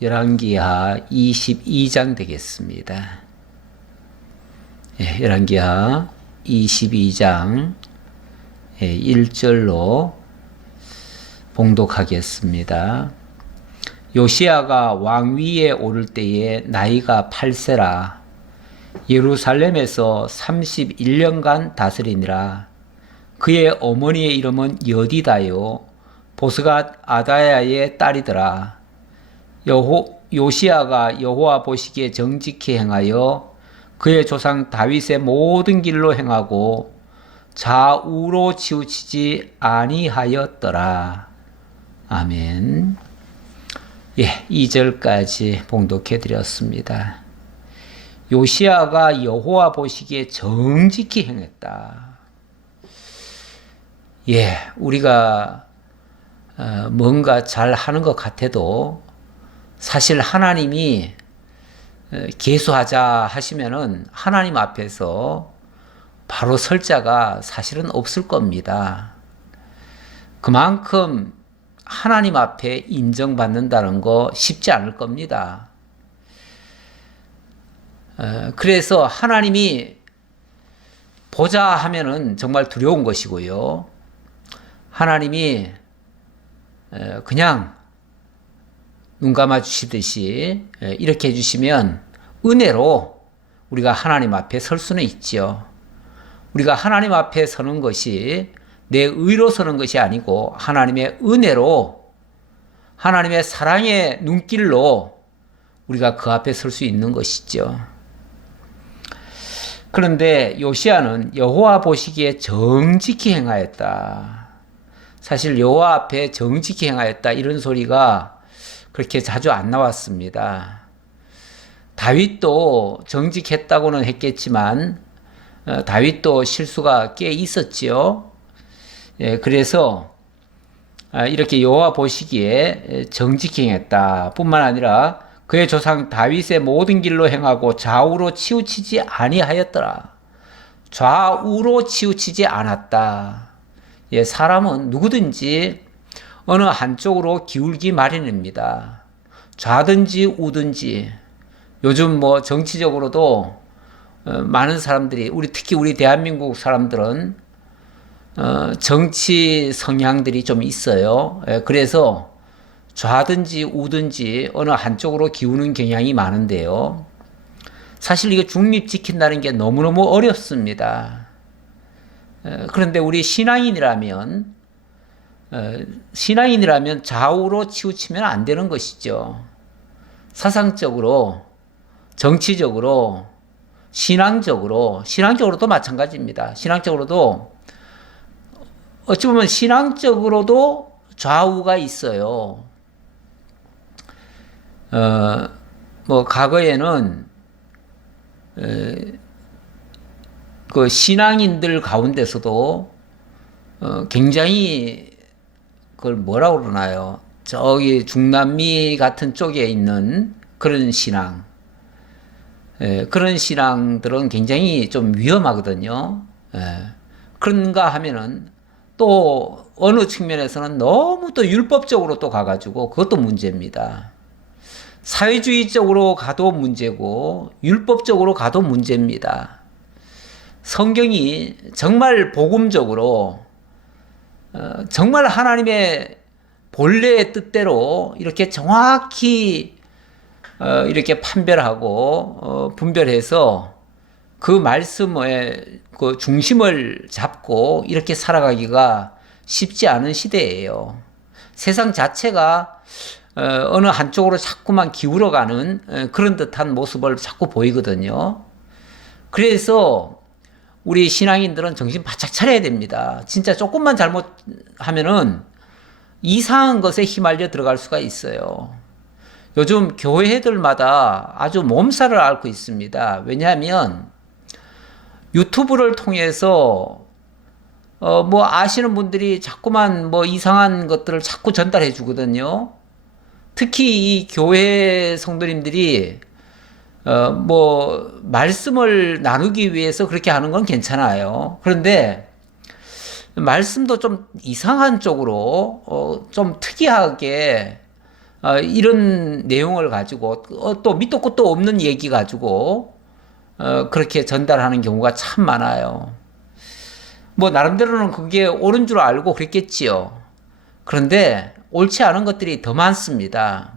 열왕기하 22장 되겠습니다. 열왕기하 22장 1절로 봉독하겠습니다. 요시야가 왕위에 오를 때에 나이가 8세라. 예루살렘에서 31년간 다스리니라. 그의 어머니의 이름은 여디다요 보스갓 아다야의 딸이더라. 요시야가 여호와 보시기에 정직히 행하여 그의 조상 다윗의 모든 길로 행하고 좌우로 치우치지 아니하였더라. 아멘. 2절까지 봉독해 드렸습니다. 요시야가 여호와 보시기에 정직히 행했다. 우리가 뭔가 잘 하는 것 같아도 사실 하나님이 계수하자 하시면은 하나님 앞에서 바로 설 자가 사실은 없을 겁니다. 그만큼 하나님 앞에 인정받는다는 거 쉽지 않을 겁니다. 그래서 하나님이 보자 하면은 정말 두려운 것이고요. 하나님이 그냥 눈 감아 주시듯이 이렇게 해주시면 은혜로 우리가 하나님 앞에 설 수는 있죠. 우리가 하나님 앞에 서는 것이 내 의로 서는 것이 아니고 하나님의 은혜로 하나님의 사랑의 눈길로 우리가 그 앞에 설 수 있는 것이죠. 그런데 요시야는 여호와 보시기에 정직히 행하였다. 사실 여호와 앞에 정직히 행하였다 이런 소리가 그렇게 자주 안 나왔습니다. 다윗도 정직했다고는 했겠지만 다윗도 실수가 꽤 있었지요. 그래서 이렇게 여호와 보시기에 정직히 행했다 뿐만 아니라 그의 조상 다윗의 모든 길로 행하고 좌우로 치우치지 아니하였더라. 좌우로 치우치지 않았다. 사람은 누구든지 어느 한쪽으로 기울기 마련입니다. 좌든지 우든지. 요즘 정치적으로도 많은 사람들이 특히 우리 대한민국 사람들은 정치 성향들이 좀 있어요. 그래서 좌든지 우든지 어느 한쪽으로 기우는 경향이 많은데요. 사실 이거 중립 지킨다는 게 너무너무 어렵습니다. 그런데 우리 신앙인이라면 좌우로 치우치면 안 되는 것이죠. 사상적으로, 정치적으로, 신앙적으로도 마찬가지입니다. 신앙적으로도 어찌 보면 신앙적으로도 좌우가 있어요. 과거에는 그 신앙인들 가운데서도 굉장히 그걸 뭐라고 그러나요? 저기 중남미 같은 쪽에 있는 그런 신앙, 그런 신앙들은 굉장히 좀 위험하거든요. 그런가 하면은 또 어느 측면에서는 너무 또 율법적으로 또 가가지고 그것도 문제입니다. 사회주의적으로 가도 문제고 율법적으로 가도 문제입니다. 성경이 정말 복음적으로 정말 하나님의 본래의 뜻대로 이렇게 정확히 이렇게 판별하고 분별해서 그 말씀의 그 중심을 잡고 이렇게 살아가기가 쉽지 않은 시대예요. 세상 자체가 어느 한쪽으로 자꾸만 기울어가는 그런 듯한 모습을 자꾸 보이거든요. 그래서 우리 신앙인들은 정신 바짝 차려야 됩니다. 진짜 조금만 잘못하면은 이상한 것에 휘말려 들어갈 수가 있어요. 요즘 교회들마다 아주 몸살을 앓고 있습니다. 왜냐하면 유튜브를 통해서 아시는 분들이 자꾸만 이상한 것들을 자꾸 전달해 주거든요. 특히 이 교회 성도님들이 말씀을 나누기 위해서 그렇게 하는 건 괜찮아요. 그런데 말씀도 좀 이상한 쪽으로 좀 특이하게 이런 내용을 가지고 또 밑도 끝도 없는 얘기 가지고 그렇게 전달하는 경우가 참 많아요. 뭐 나름대로는 그게 옳은 줄 알고 그랬겠지요. 그런데 옳지 않은 것들이 더 많습니다.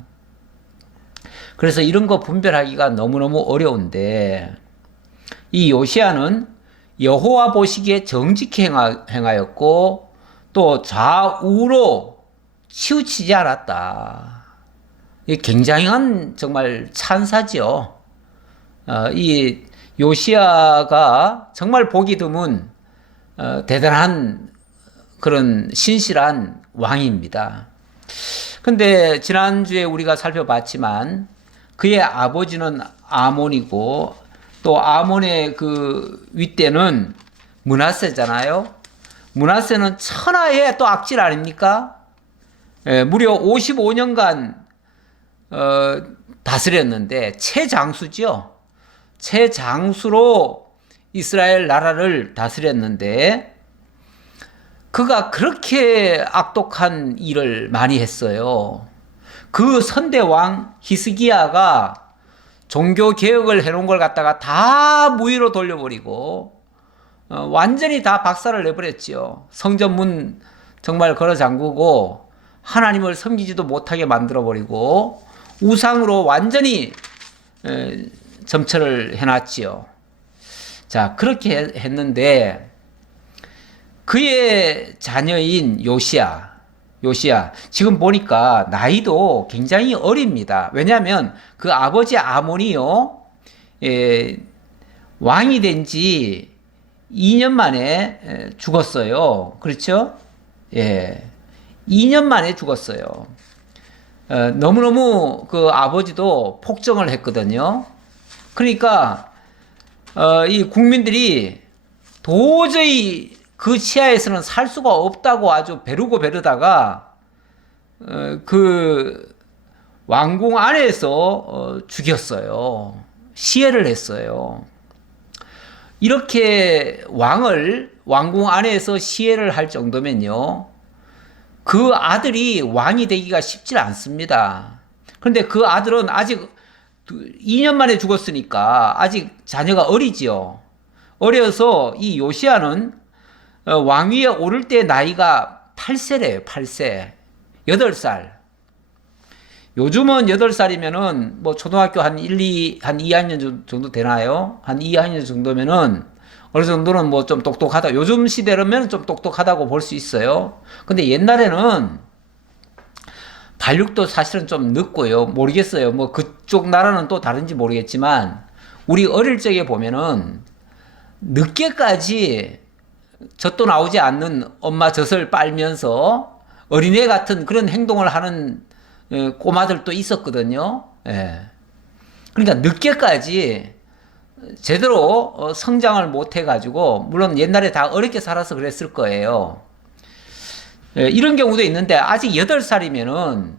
그래서 이런 거 분별하기가 너무너무 어려운데 이 요시야는 여호와 보시기에 정직히 행하였고 또 좌우로 치우치지 않았다. 이 굉장한 정말 찬사죠. 이 요시야가 정말 보기 드문 대단한 그런 신실한 왕입니다. 근데 지난주에 우리가 살펴봤지만 그의 아버지는 아몬이고 또 아몬의 그 윗대는 므낫세잖아요. 므낫세는 천하의 또 악질 아닙니까? 무려 55년간 다스렸는데 최장수죠. 최장수로 이스라엘 나라를 다스렸는데 그가 그렇게 악독한 일을 많이 했어요. 그 선대왕 히스기야가 종교 개혁을 해놓은 걸 갖다가 다 무위로 돌려버리고 완전히 다 박살을 내버렸지요. 성전문 정말 걸어 잠그고 하나님을 섬기지도 못하게 만들어버리고 우상으로 완전히 점철을 해놨지요. 자, 그렇게 했는데 그의 자녀인 요시야 지금 보니까 나이도 굉장히 어립니다. 왜냐하면 그 아버지 아몬이요 왕이 된 지 2년 만에 죽었어요. 그렇죠? 2년 만에 죽었어요. 너무너무 그 아버지도 폭정을 했거든요. 그러니까 이 국민들이 도저히 그 치하에서는 살 수가 없다고 아주 베르고 베르다가 그 왕궁 안에서 죽였어요. 시해를 했어요. 이렇게 왕궁 안에서 시해를 할 정도면요, 그 아들이 왕이 되기가 쉽지 않습니다. 그런데 그 아들은 아직 2년 만에 죽었으니까 아직 자녀가 어리지요. 어려서 이 요시야는 왕위에 오를 때 나이가 8세래요. 8세. 8살. 요즘은 8살이면은 뭐 초등학교 한 2학년 정도 되나요? 한 2학년 정도면은 어느 정도는 뭐 좀 똑똑하다. 요즘 시대라면 좀 똑똑하다고 볼 수 있어요. 근데 옛날에는 발육도 사실은 좀 늦고요. 모르겠어요. 뭐 그쪽 나라는 또 다른지 모르겠지만 우리 어릴 적에 보면은 늦게까지 젖도 나오지 않는 엄마 젖을 빨면서 어린애 같은 그런 행동을 하는 꼬마들도 있었거든요. 그러니까 늦게까지 제대로 성장을 못 해가지고, 물론 옛날에 다 어렵게 살아서 그랬을 거예요. 이런 경우도 있는데 아직 8살이면은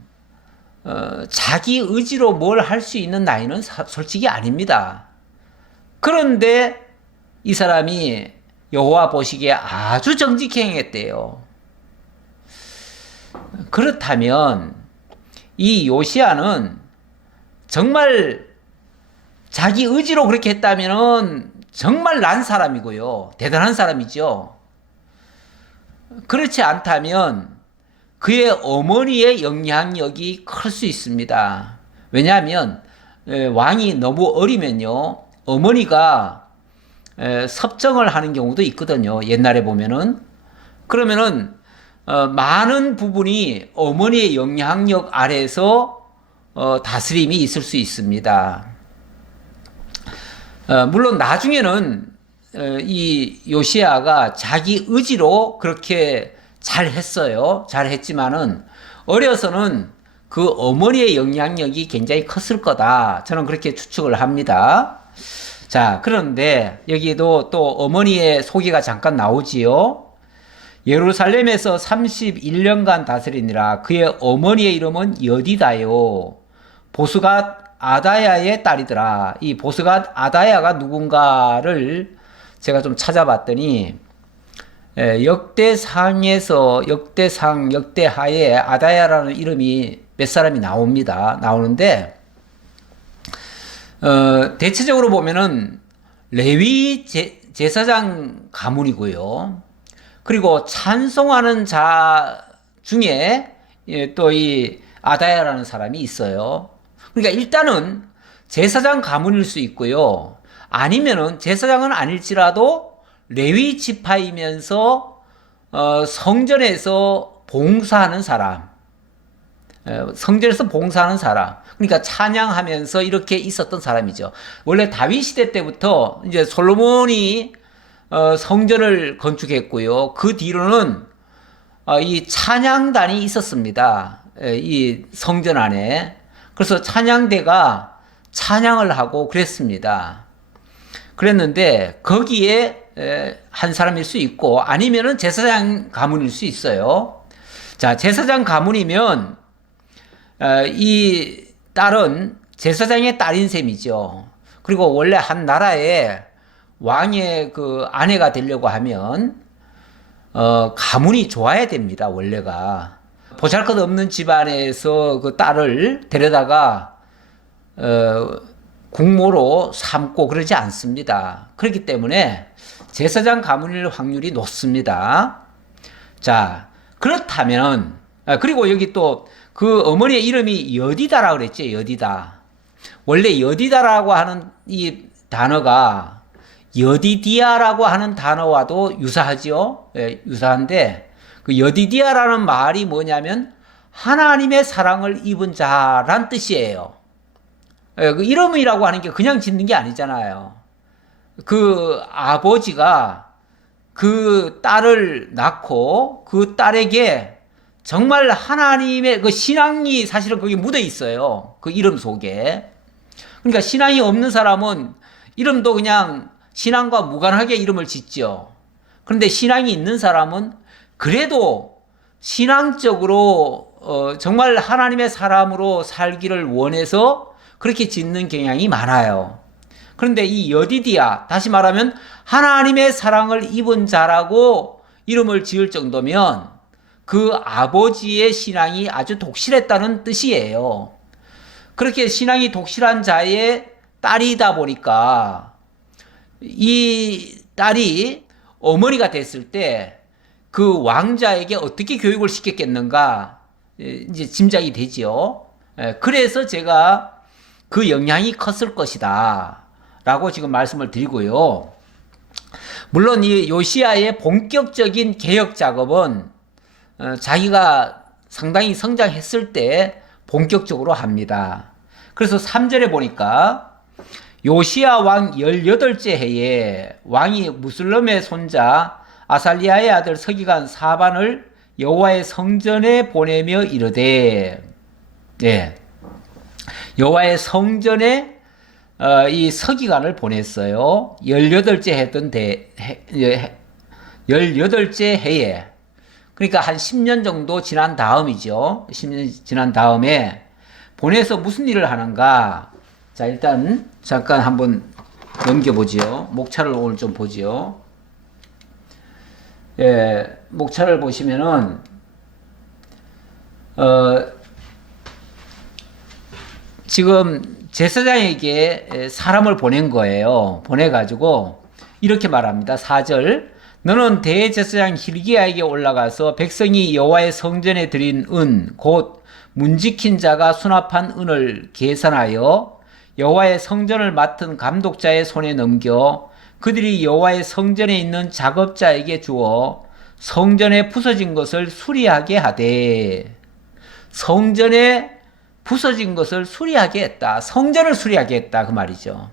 자기 의지로 뭘 할 수 있는 나이는 솔직히 아닙니다. 그런데 이 사람이 여호와 보시기에 아주 정직히 행했대요. 그렇다면 이 요시야는 정말 자기 의지로 그렇게 했다면은 정말 난 사람이고요. 대단한 사람이죠. 그렇지 않다면 그의 어머니의 영향력이 클 수 있습니다. 왜냐하면 왕이 너무 어리면요, 어머니가 섭정을 하는 경우도 있거든요. 옛날에 보면은. 그러면은 많은 부분이 어머니의 영향력 아래서 다스림이 있을 수 있습니다. 물론 나중에는 이 요시야가 자기 의지로 그렇게 잘했어요. 잘했지만은 어려서는 그 어머니의 영향력이 굉장히 컸을 거다. 저는 그렇게 추측을 합니다. 자, 그런데 여기도 또 어머니의 소개가 잠깐 나오지요. 예루살렘에서 31년간 다스리니라. 그의 어머니의 이름은 여디다요. 보스갓 아다야의 딸이더라. 이 보스갓 아다야가 누군가를 제가 좀 찾아봤더니 역대상에 아다야라는 이름이 몇 사람이 나오는데, 대체적으로 보면은 레위 제사장 가문이고요. 그리고 찬송하는 자 중에 또 이 아다야라는 사람이 있어요. 그러니까 일단은 제사장 가문일 수 있고요. 아니면은 제사장은 아닐지라도 레위 지파이면서 성전에서 봉사하는 사람, 성전에서 봉사하는 사람, 그러니까 찬양하면서 이렇게 있었던 사람이죠. 원래 다윗 시대 때부터 이제 솔로몬이 성전을 건축했고요. 그 뒤로는 이 찬양단이 있었습니다. 이 성전 안에. 그래서 찬양대가 찬양을 하고 그랬습니다. 그랬는데 거기에 한 사람일 수 있고 아니면은 제사장 가문일 수 있어요. 자, 제사장 가문이면 이 딸은 제사장의 딸인 셈이죠. 그리고 원래 한 나라의 왕의 그 아내가 되려고 하면 가문이 좋아야 됩니다. 원래가 보잘것없는 집안에서 그 딸을 데려다가 국모로 삼고 그러지 않습니다. 그렇기 때문에 제사장 가문일 확률이 높습니다. 자, 그렇다면 그리고 여기 또 그 어머니의 이름이 여디다라 그랬죠. 여디다. 원래 여디다라고 하는 이 단어가 여디디아라고 하는 단어와도 유사하죠. 예, 유사한데 그 여디디아라는 말이 뭐냐면 하나님의 사랑을 입은 자란 뜻이에요. 예, 그 이름이라고 하는 게 그냥 짓는 게 아니잖아요. 그 아버지가 그 딸을 낳고 그 딸에게 정말 하나님의 그 신앙이 사실은 거기 묻어 있어요. 그 이름 속에. 그러니까 신앙이 없는 사람은 이름도 그냥 신앙과 무관하게 이름을 짓죠. 그런데 신앙이 있는 사람은 그래도 신앙적으로 정말 하나님의 사람으로 살기를 원해서 그렇게 짓는 경향이 많아요. 그런데 이 여디디아, 다시 말하면 하나님의 사랑을 입은 자라고 이름을 지을 정도면 그 아버지의 신앙이 아주 독실했다는 뜻이에요. 그렇게 신앙이 독실한 자의 딸이다 보니까 이 딸이 어머니가 됐을 때 그 왕자에게 어떻게 교육을 시켰겠는가 이제 짐작이 되지요. 그래서 제가 그 영향이 컸을 것이다 라고 지금 말씀을 드리고요. 물론 이 요시야의 본격적인 개혁 작업은 자기가 상당히 성장했을 때 본격적으로 합니다. 그래서 3절에 보니까 요시야 왕 18째 해에 왕이 무슬럼의 손자 아살리아의 아들 서기관 사반을 여호와의 성전에 보내며 이르되, 예, 여호와의 성전에 이 서기관을 보냈어요. 18째 했던 18째 해에. 그러니까 한 10년 정도 지난 다음이죠. 10년 지난 다음에 보내서 무슨 일을 하는가. 자, 일단 잠깐 한번 넘겨보지요. 목차를 오늘 좀 보지요. 예, 목차를 보시면은 지금 제사장에게 사람을 보낸 거예요. 보내가지고 이렇게 말합니다. 4절, 너는 대제사장 hil기야에게 올라가서 백성이 여호와의 성전에 드린 은 곧 문지킨 자가 수납한 은을 계산하여 여호와의 성전을 맡은 감독자의 손에 넘겨 그들이 여호와의 성전에 있는 작업자에게 주어 성전에 부서진 것을 수리하게 하되. 성전에 부서진 것을 수리하게 했다. 성전을 수리하게 했다. 그 말이죠.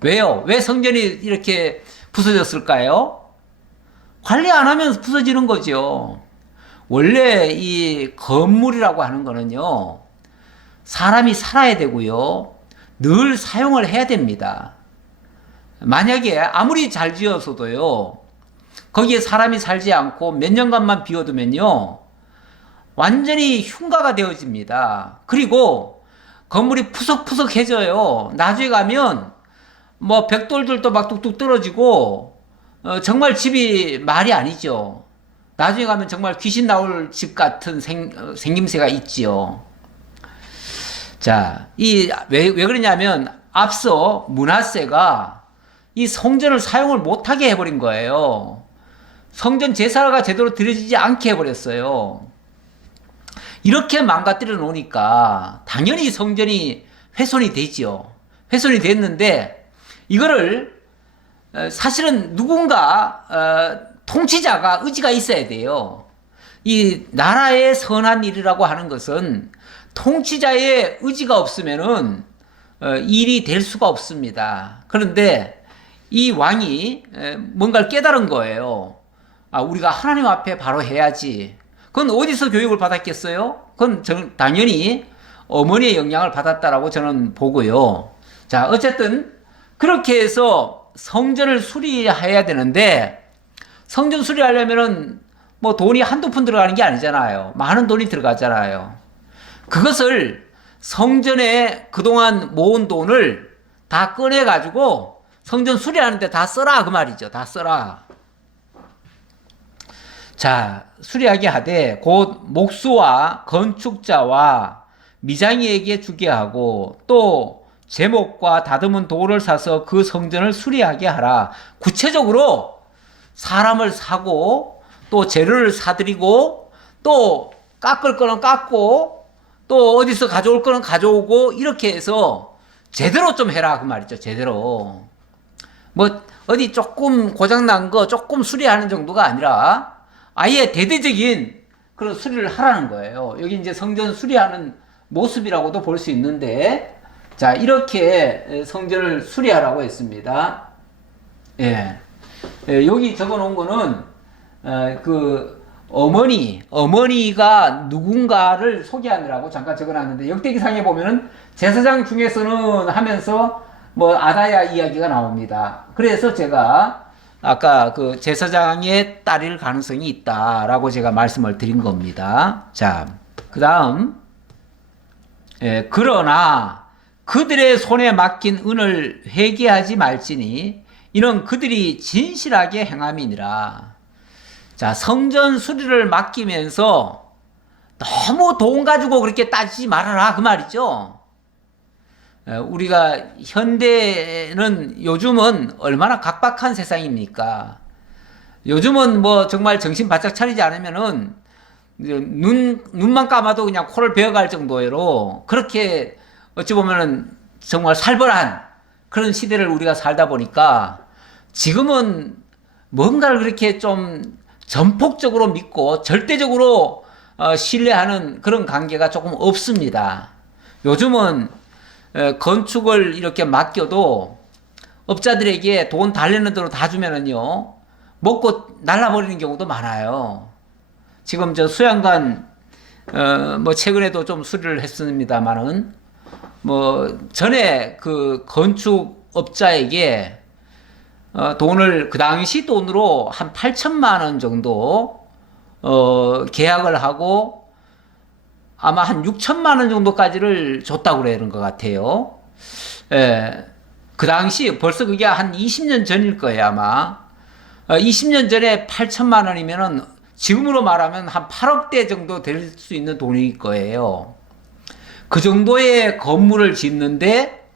왜요? 왜 성전이 이렇게 부서졌을까요? 관리 안 하면 부서지는 거죠. 원래 이 건물이라고 하는 거는요, 사람이 살아야 되고요, 늘 사용을 해야 됩니다. 만약에 아무리 잘 지어서도요, 거기에 사람이 살지 않고 몇 년간만 비워두면요, 완전히 흉가가 되어집니다. 그리고 건물이 푸석푸석해져요. 나중에 가면 뭐 벽돌들도 막 뚝뚝 떨어지고 정말 집이 말이 아니죠. 나중에 가면 정말 귀신 나올 집 같은 생김새가 있지요. 자, 왜 그러냐면 앞서 므낫세가 이 성전을 사용을 못하게 해버린 거예요. 성전 제사가 제대로 드려지지 않게 해버렸어요. 이렇게 망가뜨려 놓으니까 당연히 성전이 훼손이 되지요. 훼손이 됐는데 이거를 사실은 누군가 통치자가 의지가 있어야 돼요. 이 나라의 선한 일이라고 하는 것은 통치자의 의지가 없으면은 일이 될 수가 없습니다. 그런데 이 왕이 뭔가를 깨달은 거예요. 아, 우리가 하나님 앞에 바로 해야지. 그건 어디서 교육을 받았겠어요? 그건 당연히 어머니의 영향을 받았다라고 저는 보고요. 자, 어쨌든 그렇게 해서 성전을 수리해야 되는데 성전 수리하려면은 뭐 돈이 한두 푼 들어가는 게 아니잖아요. 많은 돈이 들어가잖아요. 그것을 성전에 그동안 모은 돈을 다 꺼내가지고 성전 수리하는데 다 써라 그 말이죠. 다 써라. 자, 수리하게 하되 곧 목수와 건축자와 미장이에게 주게 하고 또 제목과 다듬은 돌을 사서 그 성전을 수리하게 하라. 구체적으로 사람을 사고 또 재료를 사들이고 또 깎을 거는 깎고 또 어디서 가져올 거는 가져오고 이렇게 해서 제대로 좀 해라 그 말이죠. 제대로. 뭐 어디 조금 고장난 거 조금 수리하는 정도가 아니라 아예 대대적인 그런 수리를 하라는 거예요. 여기 이제 성전 수리하는 모습이라고도 볼 수 있는데, 자, 이렇게 성전을 수리하라고 했습니다. 예. 여기 적어 놓은 거는, 어머니가 누군가를 소개하느라고 잠깐 적어 놨는데, 역대기상에 보면은 제사장 중에서는 하면서 뭐 아다야 이야기가 나옵니다. 그래서 제가 아까 그 제사장의 딸일 가능성이 있다라고 제가 말씀을 드린 겁니다. 자, 그 다음, 그러나 그들의 손에 맡긴 은을 회개하지 말지니 이는 그들이 진실하게 행함이니라. 자, 성전 수리를 맡기면서 너무 돈 가지고 그렇게 따지지 말아라 그 말이죠. 우리가 현대는 요즘은 얼마나 각박한 세상입니까? 요즘은 뭐 정말 정신 바짝 차리지 않으면은 눈만 감아도 그냥 코를 베어갈 정도로 그렇게 어찌 보면은 정말 살벌한 그런 시대를 우리가 살다 보니까 지금은 뭔가를 그렇게 좀 전폭적으로 믿고 절대적으로 신뢰하는 그런 관계가 조금 없습니다. 요즘은 건축을 이렇게 맡겨도 업자들에게 돈 달래는 대로 다 주면은요 먹고 날라버리는 경우도 많아요. 지금 저 수양관 뭐 최근에도 좀 수리를 했습니다만은 뭐 전에 그 건축업자에게 돈을 그 당시 돈으로 한 8천만 원 정도 계약을 하고 아마 한 6천만 원 정도까지를 줬다고 그러는 것 같아요. 그 당시 벌써 그게 한 20년 전일 거예요, 아마. 20년 전에 8천만 원이면은 지금으로 말하면 한 8억대 정도 될 수 있는 돈일 거예요. 그 정도의 건물을 짓는데,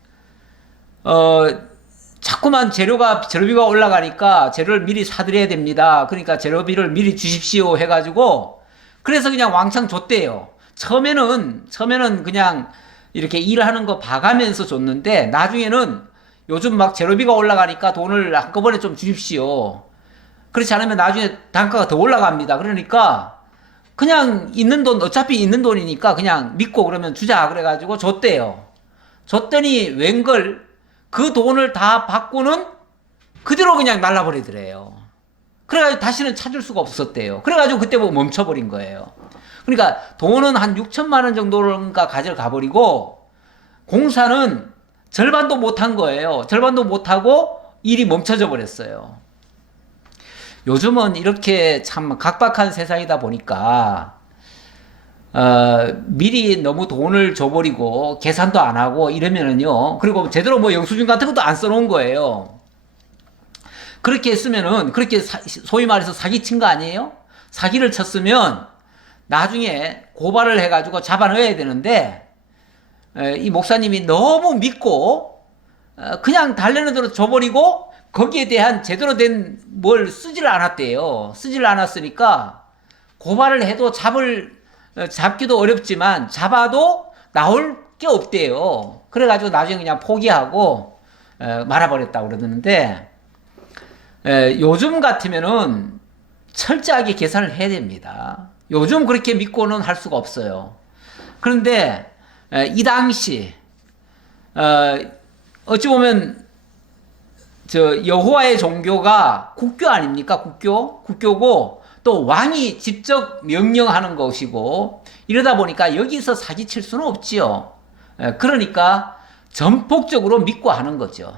자꾸만 재료비가 올라가니까 재료를 미리 사드려야 됩니다. 그러니까 재료비를 미리 주십시오 해가지고, 그래서 그냥 왕창 줬대요. 처음에는 그냥 이렇게 일하는 거 봐가면서 줬는데, 나중에는 요즘 막 재료비가 올라가니까 돈을 한꺼번에 좀 주십시오. 그렇지 않으면 나중에 단가가 더 올라갑니다. 그러니까 그냥 있는 돈, 어차피 있는 돈이니까 그냥 믿고 그러면 주자 그래가지고 줬대요. 줬더니 웬걸 그 돈을 다 받고는 그대로 그냥 날라버리더래요. 그래가지고 다시는 찾을 수가 없었대요. 그래가지고 그때 뭐 멈춰버린 거예요. 그러니까 돈은 한 6천만 원 정도가 가져가 버리고 공사는 절반도 못한 거예요. 절반도 못하고 일이 멈춰져 버렸어요. 요즘은 이렇게 참 각박한 세상이다 보니까 미리 너무 돈을 줘버리고 계산도 안 하고 이러면은요. 그리고 제대로 뭐 영수증 같은 것도 안 써놓은 거예요. 그렇게 했으면은 그렇게 소위 말해서 사기친 거 아니에요? 사기를 쳤으면 나중에 고발을 해가지고 잡아넣어야 되는데 이 목사님이 너무 믿고 그냥 달래는 대로 줘버리고 거기에 대한 제대로 된 뭘 쓰지를 않았대요. 쓰지를 않았으니까 고발을 해도 잡기도 어렵지만 잡아도 나올 게 없대요. 그래가지고 나중에 그냥 포기하고 말아버렸다고 그러는데, 요즘 같으면은 철저하게 계산을 해야 됩니다. 요즘 그렇게 믿고는 할 수가 없어요. 그런데 이 당시 어찌 보면 여호와의 종교가 국교 아닙니까? 국교고 또 왕이 직접 명령하는 것이고, 이러다 보니까 여기서 사기칠 수는 없지요. 그러니까 전폭적으로 믿고 하는 거죠.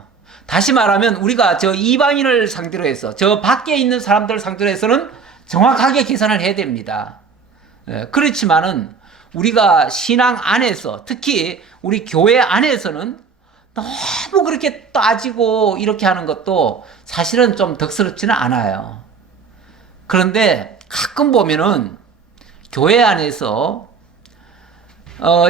다시 말하면 우리가 저 이방인을 상대로 해서 저 밖에 있는 사람들 상대로 해서는 정확하게 계산을 해야 됩니다. 그렇지만은 우리가 신앙 안에서, 특히 우리 교회 안에서는 너무 그렇게 따지고 이렇게 하는 것도 사실은 좀 덕스럽지는 않아요. 그런데 가끔 보면은 교회 안에서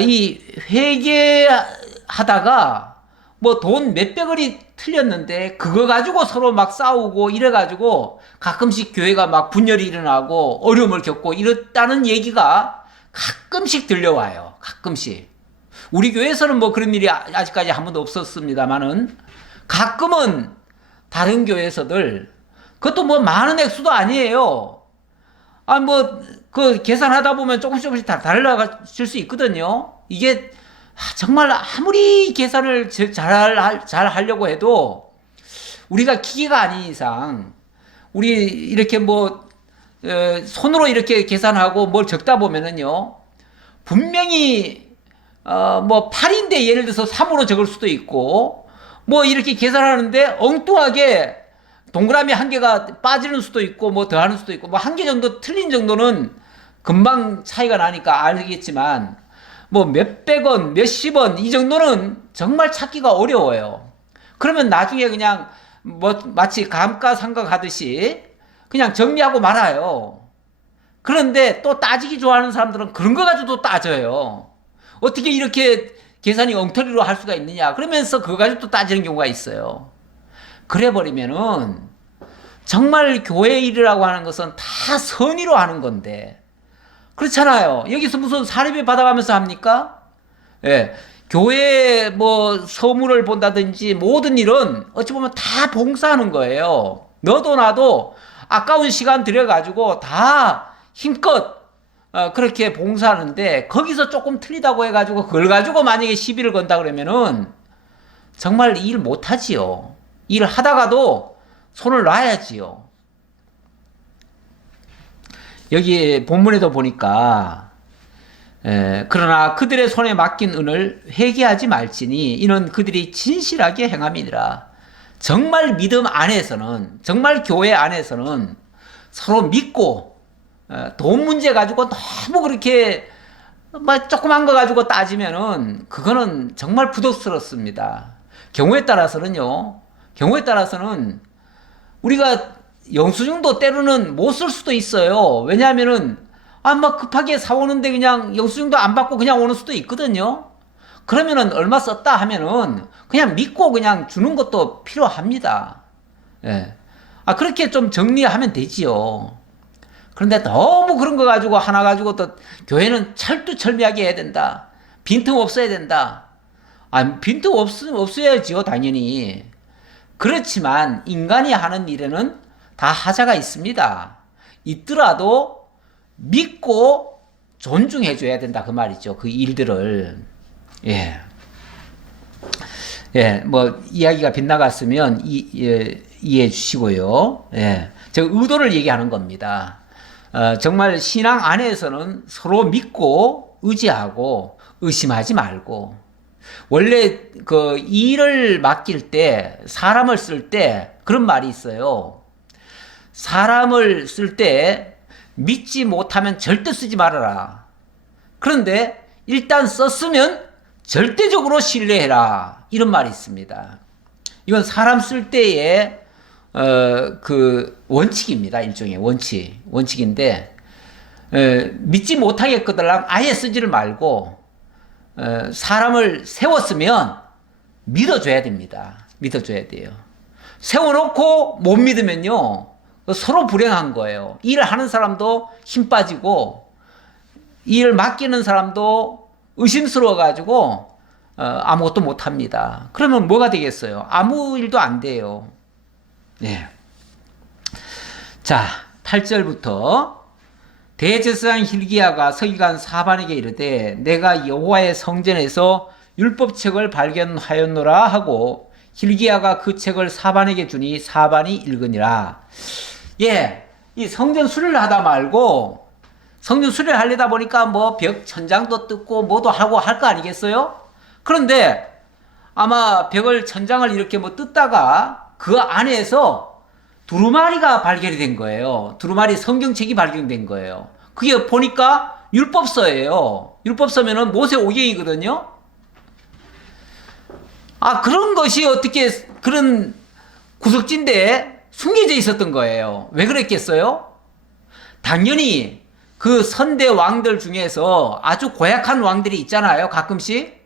이 회개하다가 뭐 돈 몇백 원이 틀렸는데 그거 가지고 서로 막 싸우고 이래가지고 가끔씩 교회가 막 분열이 일어나고 어려움을 겪고 이랬다는 얘기가 가끔씩 들려와요. 가끔씩. 우리 교회에서는 뭐 그런 일이 아직까지 한 번도 없었습니다만은 가끔은 다른 교회에서들, 그것도 뭐 많은 액수도 아니에요. 그 계산하다 보면 조금씩 다 달라질 수 있거든요. 이게 정말 아무리 계산을 잘 하려고 해도 우리가 기계가 아닌 이상, 우리 이렇게 손으로 이렇게 계산하고 뭘 적다 보면은요, 분명히 8인데 예를 들어서 3으로 적을 수도 있고, 뭐 이렇게 계산하는데 엉뚱하게 동그라미 한 개가 빠지는 수도 있고, 뭐 더하는 수도 있고, 뭐 한 개 정도 틀린 정도는 금방 차이가 나니까 알겠지만, 뭐 몇백 원, 몇십 원, 이 정도는 정말 찾기가 어려워요. 그러면 나중에 그냥 마치 감가상각하듯이 그냥 정리하고 말아요. 그런데 또 따지기 좋아하는 사람들은 그런 거 가지고 또 따져요. 어떻게 이렇게 계산이 엉터리로 할 수가 있느냐, 그러면서 그거 가지고 또 따지는 경우가 있어요. 그래 버리면은 정말 교회 일이라고 하는 것은 다 선의로 하는 건데, 그렇잖아요. 여기서 무슨 사례비 받아가면서 합니까? 예. 교회 서무를 본다든지 모든 일은 어찌 보면 다 봉사하는 거예요. 너도 나도 아까운 시간 들여가지고 다 힘껏 그렇게 봉사하는데, 거기서 조금 틀리다고 해가지고 그걸 가지고 만약에 시비를 건다 그러면은 정말 일 못하지요. 일 하다가도 손을 놔야지요. 여기 본문에도 보니까 그러나 그들의 손에 맡긴 은을 회개하지 말지니 이는 그들이 진실하게 행함이니라. 정말 믿음 안에서는, 정말 교회 안에서는 서로 믿고, 돈 문제 가지고 너무 그렇게 조그만 거 가지고 따지면은 그거는 정말 부담스럽습니다. 경우에 따라서는 우리가 영수증도 때로는 못 쓸 수도 있어요. 왜냐하면은 급하게 사오는데 그냥 영수증도 안 받고 그냥 오는 수도 있거든요. 그러면은 얼마 썼다 하면은 그냥 믿고 그냥 주는 것도 필요합니다. 예. 그렇게 좀 정리하면 되지요. 그런데 너무 그런 거 가지고 하나 가지고 또 교회는 철두철미하게 해야 된다. 빈틈 없어야 된다. 빈틈 없어야지요, 당연히. 그렇지만 인간이 하는 일에는 다 하자가 있습니다. 있더라도 믿고 존중해 줘야 된다, 그 말이죠. 그 일들을. 예. 예, 이야기가 빗나갔으면 이해해 주시고요. 예. 제가 의도를 얘기하는 겁니다. 정말 신앙 안에서는 서로 믿고 의지하고 의심하지 말고, 원래 그 일을 맡길 때, 사람을 쓸 때 그런 말이 있어요. 사람을 쓸 때 믿지 못하면 절대 쓰지 말아라. 그런데 일단 썼으면 절대적으로 신뢰해라. 이런 말이 있습니다. 이건 사람 쓸 때의 그 원칙입니다. 일종의 원칙인데, 믿지 못하겠거든 아예 쓰지를 말고, 사람을 세웠으면 믿어줘야 됩니다. 믿어줘야 돼요. 세워놓고 못 믿으면요, 서로 불행한 거예요. 일을 하는 사람도 힘 빠지고 일을 맡기는 사람도 의심스러워가지고 아무것도 못합니다. 그러면 뭐가 되겠어요? 아무 일도 안 돼요. 네. 자, 8절부터 대제사장 hil기야가 서기관 사반에게 이르되 내가 여호와의 성전에서 율법책을 발견하였노라 하고 hil기야가 그 책을 사반에게 주니 사반이 읽으니라. 예, 이 성전 수리를 하다 말고 성전 수리를 하려다 보니까 뭐 벽 천장도 뜯고 뭐도 하고 할 거 아니겠어요? 그런데 아마 벽을 천장을 이렇게 뭐 뜯다가 그 안에서 두루마리가 발견이 된 거예요. 두루마리 성경책이 발견된 거예요. 그게 보니까 율법서예요. 율법서면은 모세 오경이거든요. 아, 그런 것이 어떻게 그런 구석진대에 숨겨져 있었던 거예요. 왜 그랬겠어요? 당연히 그 선대 왕들 중에서 아주 고약한 왕들이 있잖아요. 가끔씩.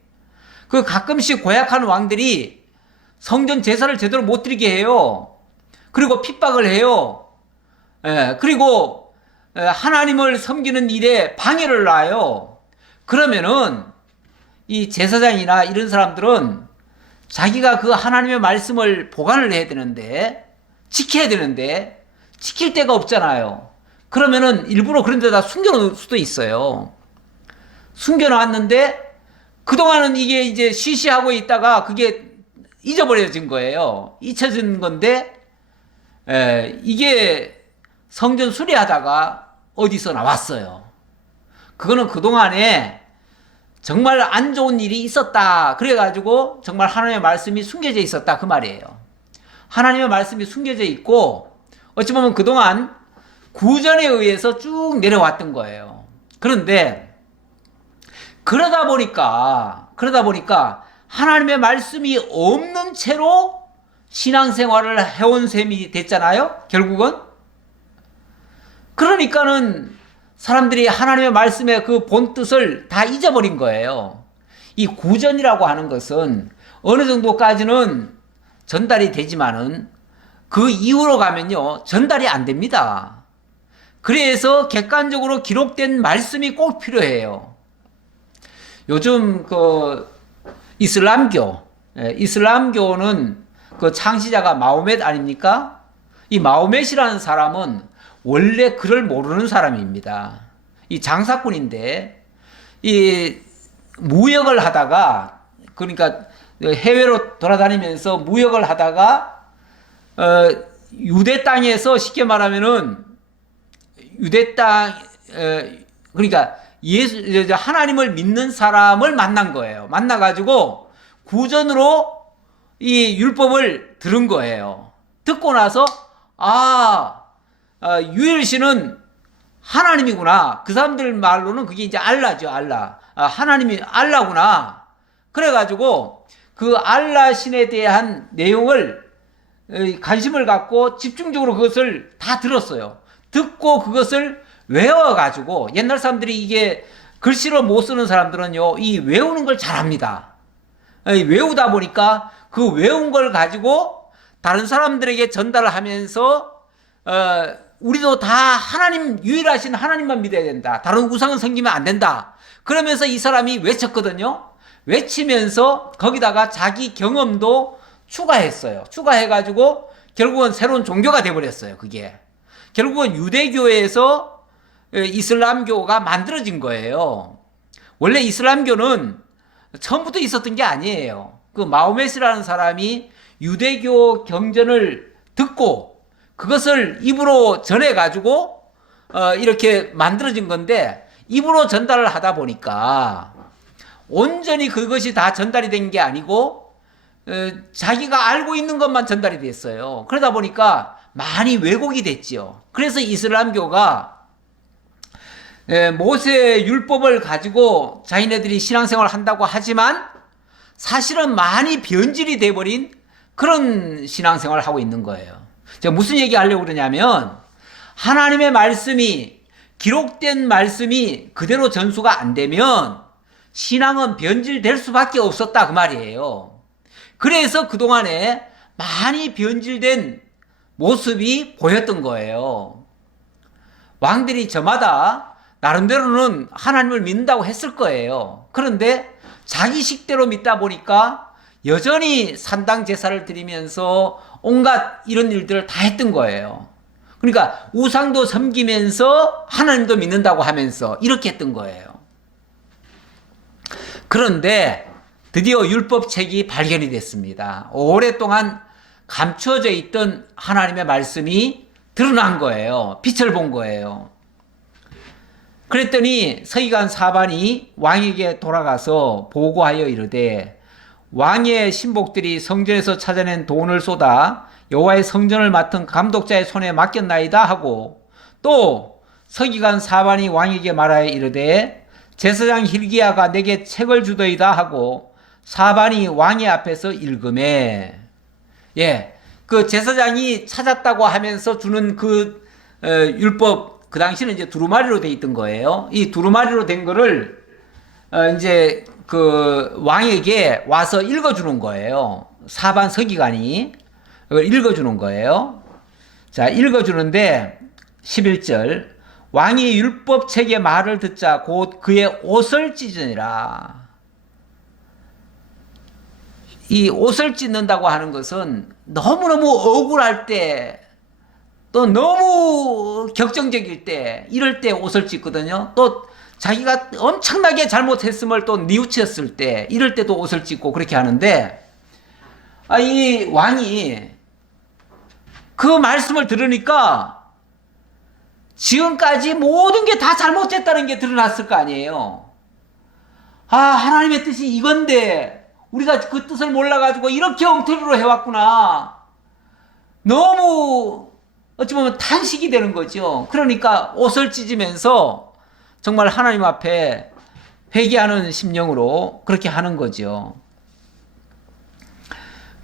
그 가끔씩 고약한 왕들이 성전 제사를 제대로 못 드리게 해요. 그리고 핍박을 해요. 그리고 하나님을 섬기는 일에 방해를 놔요. 그러면은 이 제사장이나 이런 사람들은 자기가 그 하나님의 말씀을 보관을 해야 되는데, 지켜야 되는데 지킬 데가 없잖아요. 그러면은 일부러 그런 데다 숨겨놓을 수도 있어요. 숨겨놨는데 그동안은 이게 이제 쉬쉬하고 있다가 그게 잊어버려진 거예요. 잊혀진 건데 이게 성전 수리하다가 어디서 나왔어요. 그거는 그동안에 정말 안 좋은 일이 있었다. 그래가지고 정말 하나님의 말씀이 숨겨져 있었다. 그 말이에요. 하나님의 말씀이 숨겨져 있고 어찌 보면 그동안 구전에 의해서 쭉 내려왔던 거예요. 그런데 그러다 보니까 하나님의 말씀이 없는 채로 신앙생활을 해온 셈이 됐잖아요. 결국은. 그러니까는 사람들이 하나님의 말씀의 그 본뜻을 다 잊어버린 거예요. 이 구전이라고 하는 것은 어느 정도까지는 전달이 되지만은 그 이후로 가면요, 전달이 안 됩니다. 그래서 객관적으로 기록된 말씀이 꼭 필요해요. 요즘 그 이슬람교는 그 창시자가 마호멧 아닙니까? 이 마호멧이라는 사람은 원래 글을 모르는 사람입니다. 이 장사꾼인데 이 무역을 하다가, 그러니까 해외로 돌아다니면서 무역을 하다가 유대 땅에서 쉽게 말하면은 유대 땅 그러니까 하나님을 믿는 사람을 만난 거예요. 만나가지고 구전으로 이 율법을 들은 거예요. 듣고 나서 유일신은 하나님이구나. 그 사람들 말로는 그게 이제 알라죠. 알라. 하나님이 알라구나. 그래가지고 그 알라 신에 대한 내용을 관심을 갖고 집중적으로 그것을 다 들었어요. 듣고 그것을 외워가지고, 옛날 사람들이 이게 글씨로 못 쓰는 사람들은요, 이 외우는 걸 잘합니다. 외우다 보니까 그 외운 걸 가지고 다른 사람들에게 전달을 하면서 우리도 다 하나님, 유일하신 하나님만 믿어야 된다. 다른 우상은 섬기면 안 된다. 그러면서 이 사람이 외쳤거든요. 외치면서 거기다가 자기 경험도 추가했어요. 추가해가지고 결국은 새로운 종교가 돼버렸어요. 그게 결국은 유대교에서 이슬람교가 만들어진 거예요. 원래 이슬람교는 처음부터 있었던 게 아니에요. 그 마호멧이라는 사람이 유대교 경전을 듣고 그것을 입으로 전해가지고 이렇게 만들어진 건데, 입으로 전달을 하다 보니까 온전히 그것이 다 전달이 된 게 아니고 자기가 알고 있는 것만 전달이 됐어요. 그러다 보니까 많이 왜곡이 됐지요. 그래서 이슬람교가 모세의 율법을 가지고 자기네들이 신앙생활을 한다고 하지만 사실은 많이 변질이 돼버린 그런 신앙생활을 하고 있는 거예요. 제가 무슨 얘기 하려고 그러냐면, 하나님의 말씀이, 기록된 말씀이 그대로 전수가 안 되면 신앙은 변질될 수밖에 없었다 그 말이에요. 그래서 그동안에 많이 변질된 모습이 보였던 거예요. 왕들이 저마다 나름대로는 하나님을 믿는다고 했을 거예요. 그런데 자기 식대로 믿다 보니까 여전히 산당 제사를 드리면서 온갖 이런 일들을 다 했던 거예요. 그러니까 우상도 섬기면서 하나님도 믿는다고 하면서 이렇게 했던 거예요. 그런데 드디어 율법책이 발견이 됐습니다. 오랫동안 감추어져 있던 하나님의 말씀이 드러난 거예요. 빛을 본 거예요. 그랬더니 서기관 사반이 왕에게 돌아가서 보고하여 이르되 왕의 신복들이 성전에서 찾아낸 돈을 쏟아 여호와의 성전을 맡은 감독자의 손에 맡겼나이다 하고, 또 서기관 사반이 왕에게 말하여 이르되 제사장 hil기야가 내게 책을 주더이다 하고 사반이 왕의 앞에서 읽음에, 그 제사장이 찾았다고 하면서 주는 그 율법, 그 당시는 이제 두루마리로 돼 있던 거예요. 이 두루마리로 된 거를 이제 그 왕에게 와서 읽어주는 거예요. 사반 서기관이 그걸 읽어주는 거예요. 자, 읽어주는데 11절, 왕이 율법책의 말을 듣자 곧 그의 옷을 찢으니라. 이 옷을 찢는다고 하는 것은 너무너무 억울할 때, 또 너무 격정적일 때, 이럴 때 옷을 찢거든요. 또 자기가 엄청나게 잘못했음을 또 뉘우쳤을 때, 이럴 때도 옷을 찢고 그렇게 하는데, 이 왕이 그 말씀을 들으니까 지금까지 모든 게 다 잘못됐다는 게 드러났을 거 아니에요. 하나님의 뜻이 이건데 우리가 그 뜻을 몰라가지고 이렇게 엉터리로 해왔구나. 너무 어찌 보면 탄식이 되는 거죠. 그러니까 옷을 찢으면서 정말 하나님 앞에 회개하는 심령으로 그렇게 하는 거죠.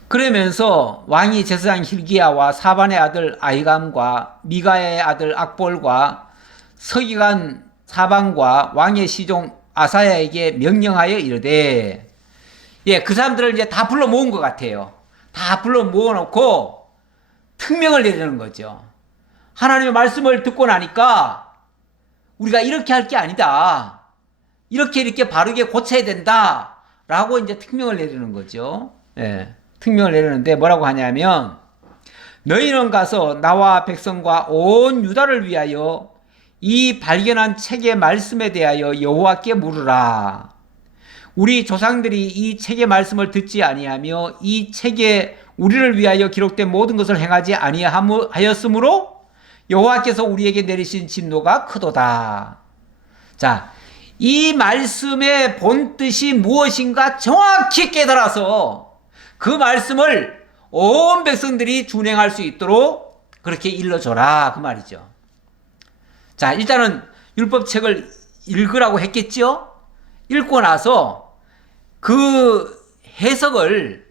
그러면서 왕이 제사장 hil기야와 사반의 아들 아히감과 미가의 아들 악볼과 서기관 사반과 왕의 시종 아사야에게 명령하여 이르되, 그 사람들을 이제 다 불러 모은 것 같아요. 다 불러 모아놓고 특명을 내리는 거죠. 하나님의 말씀을 듣고 나니까 우리가 이렇게 할 게 아니다. 이렇게 바르게 고쳐야 된다. 라고 이제 특명을 내리는 거죠. 특명을 내리는데 뭐라고 하냐면, 너희는 가서 나와 백성과 온 유다를 위하여 이 발견한 책의 말씀에 대하여 여호와께 물으라. 우리 조상들이 이 책의 말씀을 듣지 아니하며 이 책에 우리를 위하여 기록된 모든 것을 행하지 아니하였으므로 여호와께서 우리에게 내리신 진노가 크도다. 자, 이 말씀의 본 뜻이 무엇인가 정확히 깨달아서 그 말씀을 온 백성들이 준행할 수 있도록 그렇게 일러줘라 그 말이죠. 자, 일단은 율법책을 읽으라고 했겠죠. 읽고 나서 그 해석을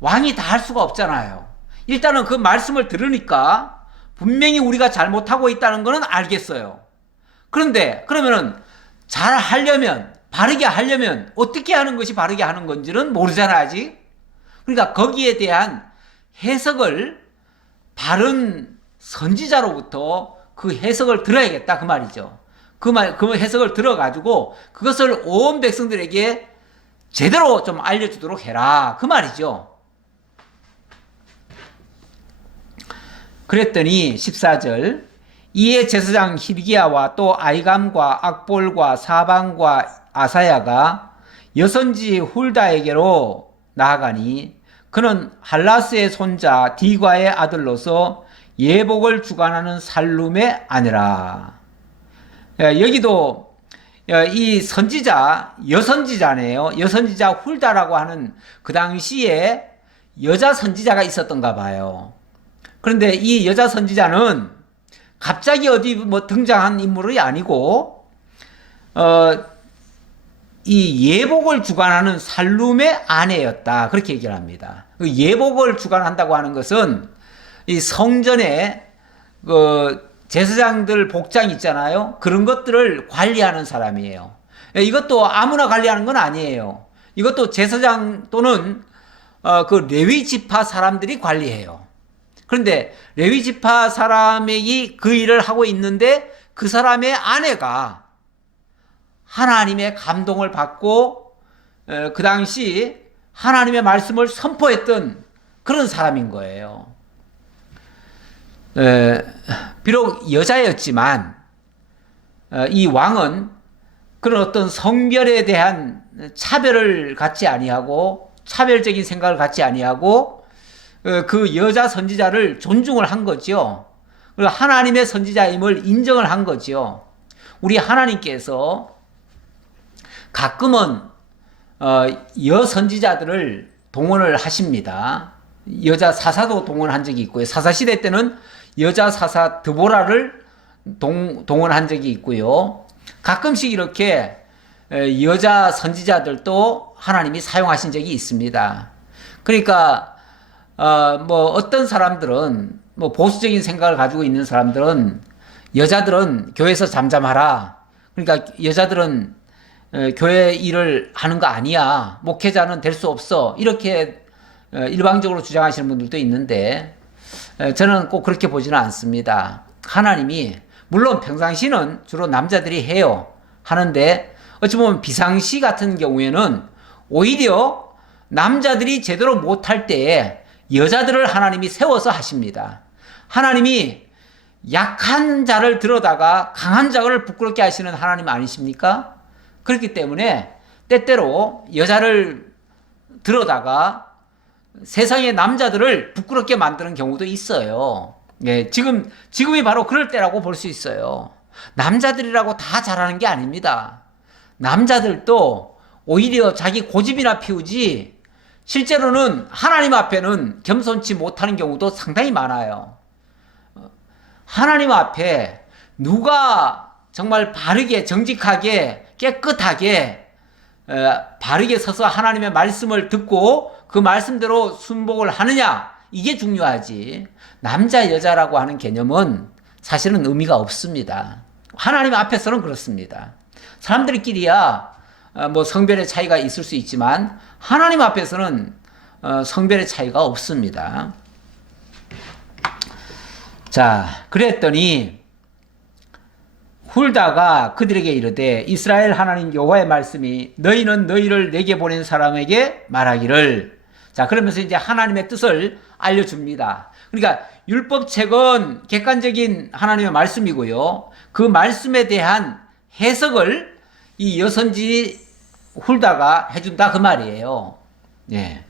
왕이 다 할 수가 없잖아요. 일단은 그 말씀을 들으니까 분명히 우리가 잘못하고 있다는 것은 알겠어요. 그런데 그러면은 잘 하려면, 바르게 하려면 어떻게 하는 것이 바르게 하는 건지는 모르잖아 아직. 그러니까 거기에 대한 해석을 바른 선지자로부터 그 해석을 들어야겠다 그 말이죠. 그 해석을 들어가지고 그것을 온 백성들에게 제대로 좀 알려주도록 해라 그 말이죠. 그랬더니 14절, 이에 제사장 hil기야와 또 아히감과 악볼과 사반과 아사야가 여선지 훌다에게로 나아가니 그는 할라스의 손자 디과의 아들로서 예복을 주관하는 살룸의 아내라. 여기도 이 선지자, 여선지자네요. 여선지자 훌다라고 하는 그 당시에 여자 선지자가 있었던가 봐요. 그런데 이 여자 선지자는 갑자기 어디 뭐 등장한 인물이 아니고 이 예복을 주관하는 살룸의 아내였다 그렇게 얘기를 합니다. 그 예복을 주관한다고 하는 것은 이 성전에 그 제사장들 복장 있잖아요. 그런 것들을 관리하는 사람이에요. 이것도 아무나 관리하는 건 아니에요. 이것도 제사장 또는 그 레위 지파 사람들이 관리해요. 그런데 레위 지파 사람이 그 일을 하고 있는데 그 사람의 아내가 하나님의 감동을 받고 그 당시 하나님의 말씀을 선포했던 그런 사람인 거예요. 비록 여자였지만 이 왕은 그런 어떤 성별에 대한 차별을 갖지 아니하고 차별적인 생각을 갖지 아니하고 그 여자 선지자를 존중을 한 거죠. 그리고 하나님의 선지자임을 인정을 한 거죠. 우리 하나님께서 가끔은 여선지자들을 동원을 하십니다. 여자 사사도 동원한 적이 있고요. 사사시대 때는 여자 사사 드보라를 동원한 적이 있고요. 가끔씩 이렇게 여자 선지자들도 하나님이 사용하신 적이 있습니다. 그러니까 뭐 어떤 사람들은 뭐 보수적인 생각을 가지고 있는 사람들은 여자들은 교회에서 잠잠하라. 그러니까 여자들은 교회 일을 하는 거 아니야. 목회자는 될 수 없어. 이렇게 일방적으로 주장하시는 분들도 있는데 저는 꼭 그렇게 보지는 않습니다. 하나님이 물론 평상시는 주로 남자들이 해요. 하는데 어찌 보면 비상시 같은 경우에는 오히려 남자들이 제대로 못할 때에 여자들을 하나님이 세워서 하십니다. 하나님이 약한 자를 들어다가 강한 자를 부끄럽게 하시는 하나님 아니십니까? 그렇기 때문에 때때로 여자를 들어다가 세상의 남자들을 부끄럽게 만드는 경우도 있어요. 예, 지금이 바로 그럴 때라고 볼 수 있어요. 남자들이라고 다 잘하는 게 아닙니다. 남자들도 오히려 자기 고집이나 피우지 실제로는 하나님 앞에는 겸손치 못하는 경우도 상당히 많아요. 하나님 앞에 누가 정말 바르게 정직하게 깨끗하게 바르게 서서 하나님의 말씀을 듣고 그 말씀대로 순복을 하느냐, 이게 중요하지. 남자 여자라고 하는 개념은 사실은 의미가 없습니다. 하나님 앞에서는 그렇습니다. 사람들끼리야 뭐 성별의 차이가 있을 수 있지만 하나님 앞에서는 성별의 차이가 없습니다. 자, 그랬더니 훌다가 그들에게 이르되 이스라엘 하나님 여호와의 말씀이 너희는 너희를 내게 보낸 사람에게 말하기를. 자, 그러면서 이제 하나님의 뜻을 알려줍니다. 그러니까 율법책은 객관적인 하나님의 말씀이고요. 그 말씀에 대한 해석을 이 여선지 훌다가 해준다 그 말이에요. 예.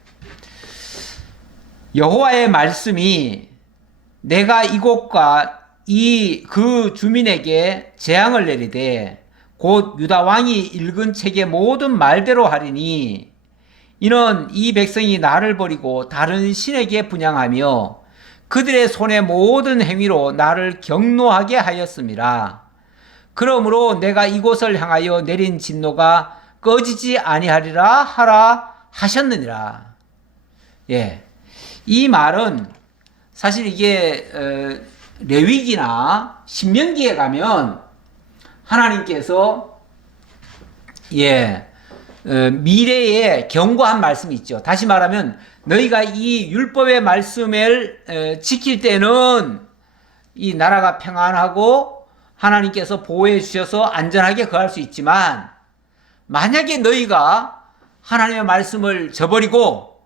여호와의 말씀이 내가 이곳과 그 주민에게 재앙을 내리되 곧 유다 왕이 읽은 책의 모든 말대로 하리니 이는 이 백성이 나를 버리고 다른 신에게 분향하며 그들의 손의 모든 행위로 나를 경노하게 하였음이라. 그러므로 내가 이곳을 향하여 내린 진노가 꺼지지 아니하리라 하라 하셨느니라. 예, 이 말은 사실 이게 레위기나 신명기에 가면 하나님께서 미래에 경고한 말씀이 있죠. 다시 말하면 너희가 이 율법의 말씀을 지킬 때는 이 나라가 평안하고 하나님께서 보호해 주셔서 안전하게 거할 수 있지만 만약에 너희가 하나님의 말씀을 저버리고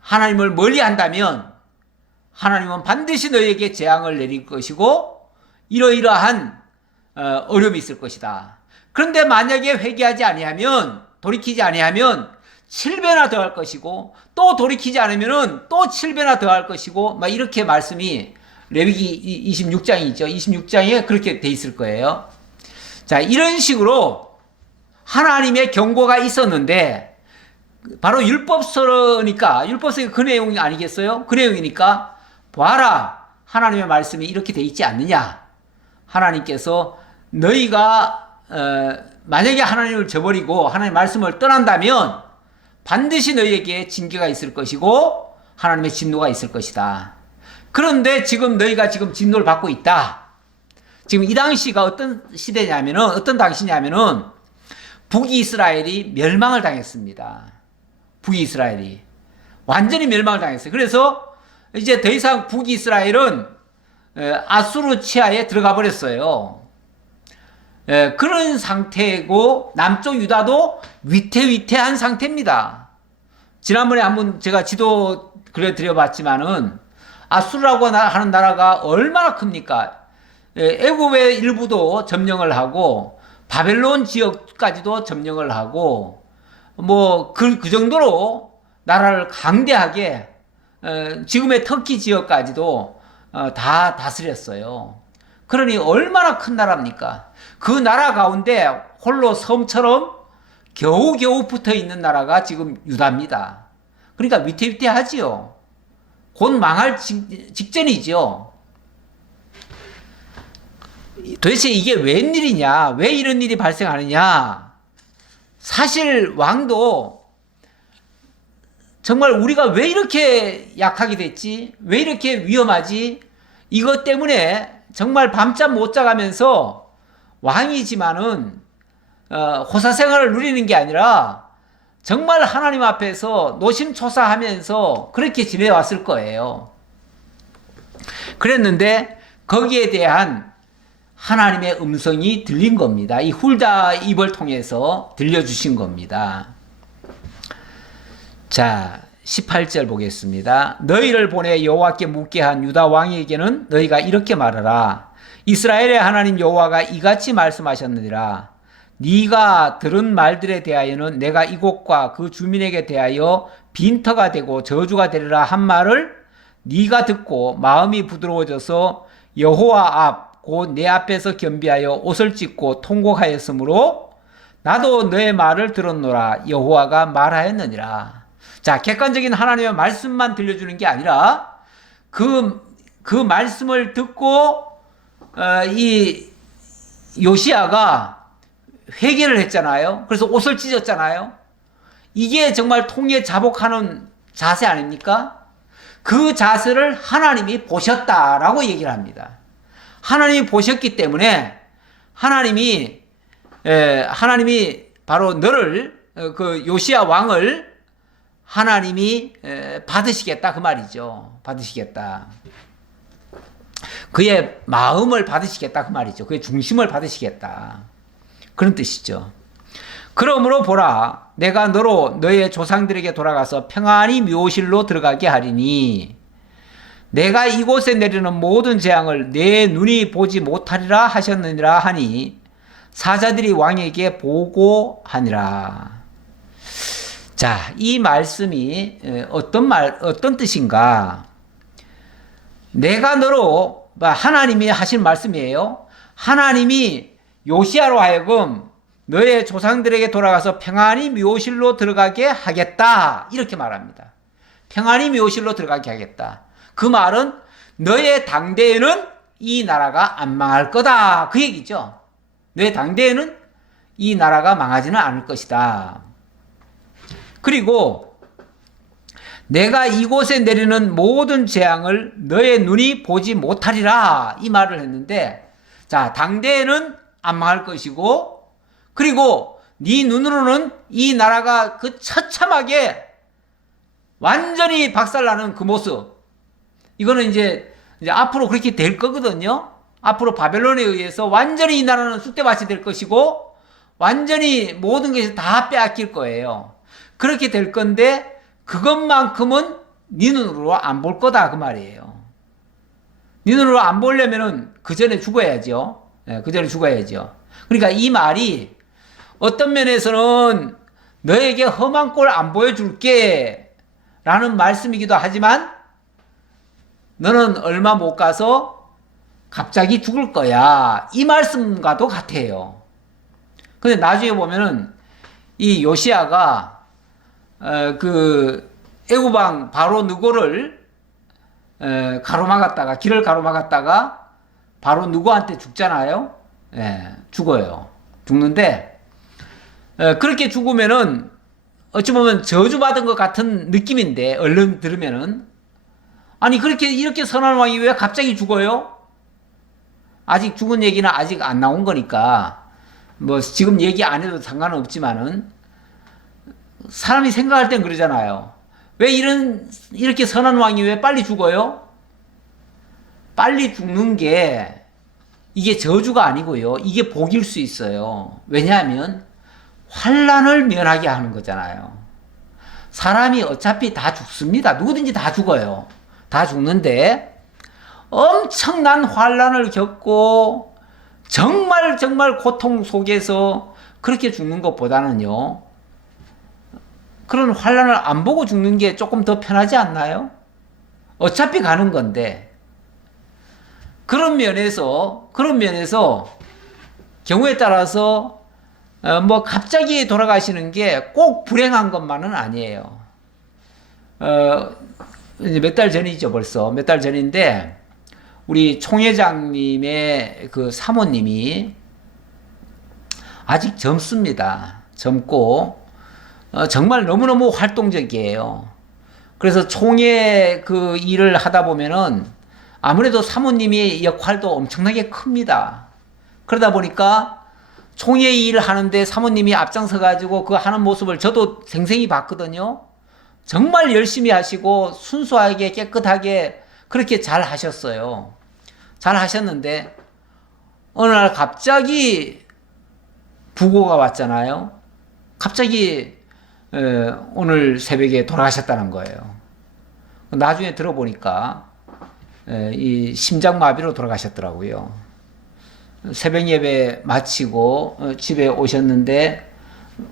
하나님을 멀리 한다면 하나님은 반드시 너희에게 재앙을 내릴 것이고 이러이러한 어려움이 있을 것이다. 그런데 만약에 회개하지 아니하면 돌이키지 아니하면 7배나 더할 것이고 또 돌이키지 않으면 또 7배나 더할 것이고 막 이렇게 말씀이 레위기 26장이 있죠. 26장에 그렇게 돼 있을 거예요. 자, 이런 식으로 하나님의 경고가 있었는데 바로 율법서니까 율법서가 그 내용이 아니겠어요? 그 내용이니까 봐라, 하나님의 말씀이 이렇게 돼 있지 않느냐. 하나님께서 너희가 만약에 하나님을 저버리고 하나님의 말씀을 떠난다면 반드시 너희에게 징계가 있을 것이고 하나님의 진노가 있을 것이다. 그런데 지금 너희가 지금 진노를 받고 있다. 지금 이 당시가 어떤 시대냐면은 어떤 당시냐면은 북이스라엘이 멸망을 당했습니다. 북이스라엘이 완전히 멸망을 당했어요. 그래서 이제 더 이상 북이스라엘은 아수르 치하에 들어가 버렸어요. 그런 상태고 남쪽 유다도 위태위태한 상태입니다. 지난번에 한번 제가 지도 그려드려봤지만은 아수르라고 하는 나라가 얼마나 큽니까? 애굽의 일부도 점령을 하고 바벨론 지역까지도 점령을 하고 뭐 그 정도로 나라를 강대하게 지금의 터키 지역까지도 다 다스렸어요. 그러니 얼마나 큰 나라입니까? 그 나라 가운데 홀로 섬처럼 겨우겨우 붙어 있는 나라가 지금 유다입니다. 그러니까 위태위태하지요. 곧 망할 직전이죠. 도대체 이게 웬일이냐? 왜 이런 일이 발생하느냐? 사실 왕도 정말 우리가 왜 이렇게 약하게 됐지? 왜 이렇게 위험하지? 이것 때문에 정말 밤잠 못 자가면서 왕이지만은 호사 생활을 누리는 게 아니라 정말 하나님 앞에서 노심초사하면서 그렇게 지내왔을 거예요. 그랬는데 거기에 대한 하나님의 음성이 들린 겁니다. 이 훌다 입을 통해서 들려주신 겁니다. 자, 18절 보겠습니다. 너희를 보내 여호와께 묻게 한 유다 왕에게는 너희가 이렇게 말하라. 이스라엘의 하나님 여호와가 이같이 말씀하셨느니라. 네가 들은 말들에 대하여는 내가 이곳과 그 주민에게 대하여 빈터가 되고 저주가 되리라 한 말을 네가 듣고 마음이 부드러워져서 여호와 앞 곧 내 앞에서 겸비하여 옷을 찢고 통곡하였으므로 나도 너의 말을 들었노라. 여호와가 말하였느니라. 자, 객관적인 하나님의 말씀만 들려주는 게 아니라 그 말씀을 듣고 이 요시야가 회개를 했잖아요. 그래서 옷을 찢었잖아요. 이게 정말 통에 자복하는 자세 아닙니까? 그 자세를 하나님이 보셨다라고 얘기를 합니다. 하나님이 보셨기 때문에 하나님이 바로 너를 그 요시야 왕을 하나님이 받으시겠다 그 말이죠. 받으시겠다. 그의 마음을 받으시겠다 그 말이죠. 그의 중심을 받으시겠다. 그런 뜻이죠. 그러므로 보라, 내가 너로 너의 조상들에게 돌아가서 평안히 묘실로 들어가게 하리니 내가 이곳에 내리는 모든 재앙을 내 눈이 보지 못하리라 하셨느니라 하니 사자들이 왕에게 보고하니라. 자, 이 말씀이 어떤 뜻인가? 내가 너로, 하나님이 하신 말씀이에요. 하나님이 요시야로 하여금 너의 조상들에게 돌아가서 평안히 묘실로 들어가게 하겠다. 이렇게 말합니다. 평안히 묘실로 들어가게 하겠다. 그 말은 너의 당대에는 이 나라가 안 망할 거다. 그 얘기죠. 너의 당대에는 이 나라가 망하지는 않을 것이다. 그리고 내가 이곳에 내리는 모든 재앙을 너의 눈이 보지 못하리라. 이 말을 했는데, 자, 당대에는 안 망할 것이고, 그리고 네 눈으로는 이 나라가 그 처참하게 완전히 박살나는 그 모습, 이거는 이제 앞으로 그렇게 될 거거든요. 앞으로 바벨론에 의해서 완전히 이 나라는 쑥대밭이 될 것이고 완전히 모든 것이 다 빼앗길 거예요. 그렇게 될 건데 그것만큼은 네 눈으로 안 볼 거다 그 말이에요. 네 눈으로 안 보려면은 그 전에 죽어야죠. 그 전에 죽어야죠. 그러니까 이 말이 어떤 면에서는 너에게 험한 꼴 안 보여줄게 라는 말씀이기도 하지만 너는 얼마 못 가서 갑자기 죽을 거야. 이 말씀과도 같아요. 근데 나중에 보면은 이 요시야가 그 애굽왕 바로 느고를 가로막았다가 길을 가로막았다가 바로 느고한테 죽잖아요. 죽어요. 죽는데 그렇게 죽으면은 어찌 보면 저주받은 것 같은 느낌인데 얼른 들으면은 아니 그렇게 이렇게 선한 왕이 왜 갑자기 죽어요? 아직 죽은 얘기는 아직 안 나온 거니까 뭐 지금 얘기 안 해도 상관은 없지만은 사람이 생각할 땐 그러잖아요. 왜 이렇게 선한 왕이 왜 빨리 죽어요? 빨리 죽는 게 이게 저주가 아니고요. 이게 복일 수 있어요. 왜냐하면 환난을 면하게 하는 거잖아요. 사람이 어차피 다 죽습니다. 누구든지 다 죽어요. 다 죽는데 엄청난 환난을 겪고 정말 고통 속에서 그렇게 죽는 것보다는요. 그런 환난을 안 보고 죽는 게 조금 더 편하지 않나요? 어차피 가는 건데. 그런 면에서 경우에 따라서 뭐 갑자기 돌아가시는 게 꼭 불행한 것만은 아니에요. 이제 몇 달 전이죠, 벌써. 몇 달 전인데 우리 총회장님의 그 사모님이 아직 젊습니다. 젊고 정말 너무너무 활동적이에요. 그래서 총회 그 일을 하다 보면은 아무래도 사모님의 역할도 엄청나게 큽니다. 그러다 보니까 총회 일을 하는데 사모님이 앞장서 가지고 그 하는 모습을 저도 생생히 봤거든요. 정말 열심히 하시고 순수하게 깨끗하게 그렇게 잘 하셨어요. 잘 하셨는데 어느 날 갑자기 부고가 왔잖아요. 갑자기 오늘 새벽에 돌아가셨다는 거예요. 나중에 들어보니까 이 심장마비로 돌아가셨더라고요. 새벽 예배 마치고 집에 오셨는데